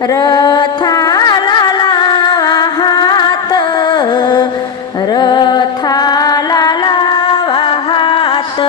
रथाला लावा हात रथाला लावा हात.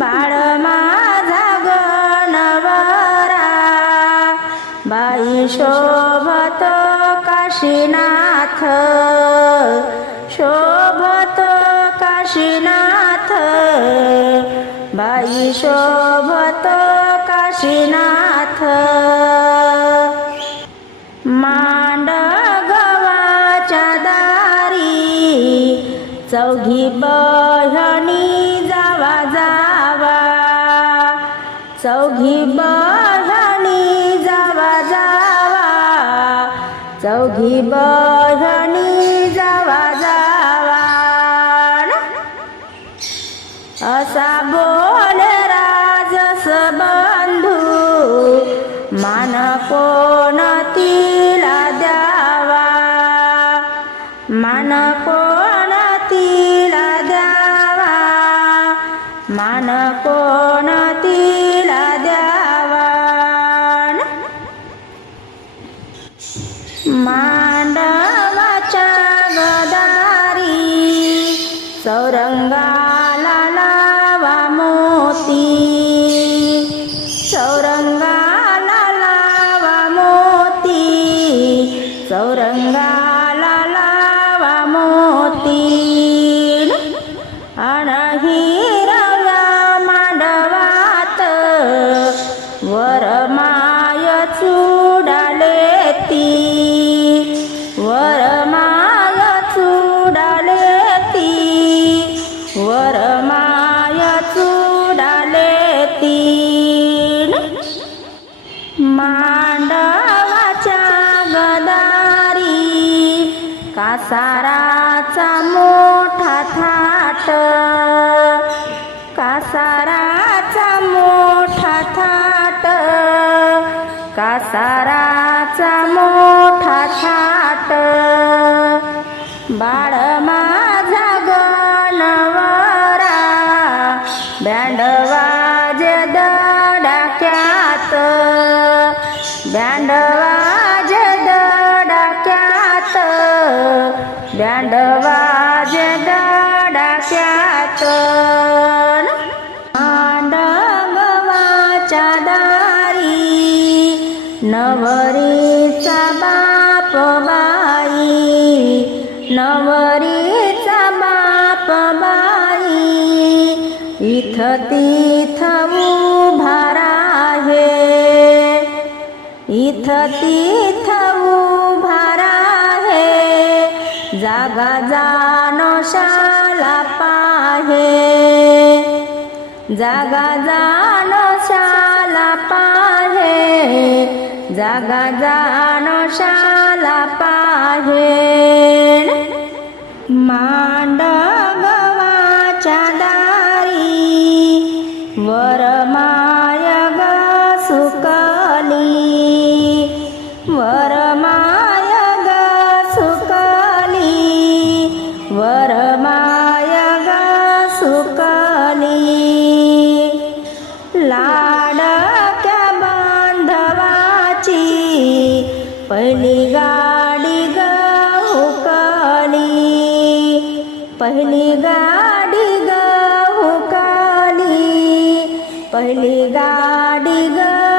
बाळ माझा गणवरा बाई शोभत काशीनाथ. शोभत काशीनाथ बाई शोभत काशीनाथ। मांड गवाच्या दारी चौघी बहणी जावा जावा। चौघी बहणी जावा जावा चौघी बहिणी मान कोण तिला द्यावा? मान कोण तिला द्यावा? मान कोण तिला द्यावा? मांडवाच्या गदारी चौरंगाला लावा मोती. कासाराचा मोठा थाट. कासाराचा मोठा थाट. कासाराचा मोठा थाट. बाळ माझा गणवरा बँडवाज दडाक्यात बँड बँड वाजे दडाक्यात मांडवाच्या दारी नवरीचा बाप बाई नवरीचा बाप बाई. इथ तिथ उभा हे इथ तिथ जानो शाला पाहे. जागा जानो शाला पाहे. जागा जानो शाला पाहे. मांड गवाच्या दारी वरमाय ग सुख पहिली गाडी ग काली. पहिली गाडी ग काली. पहिली गाडी ग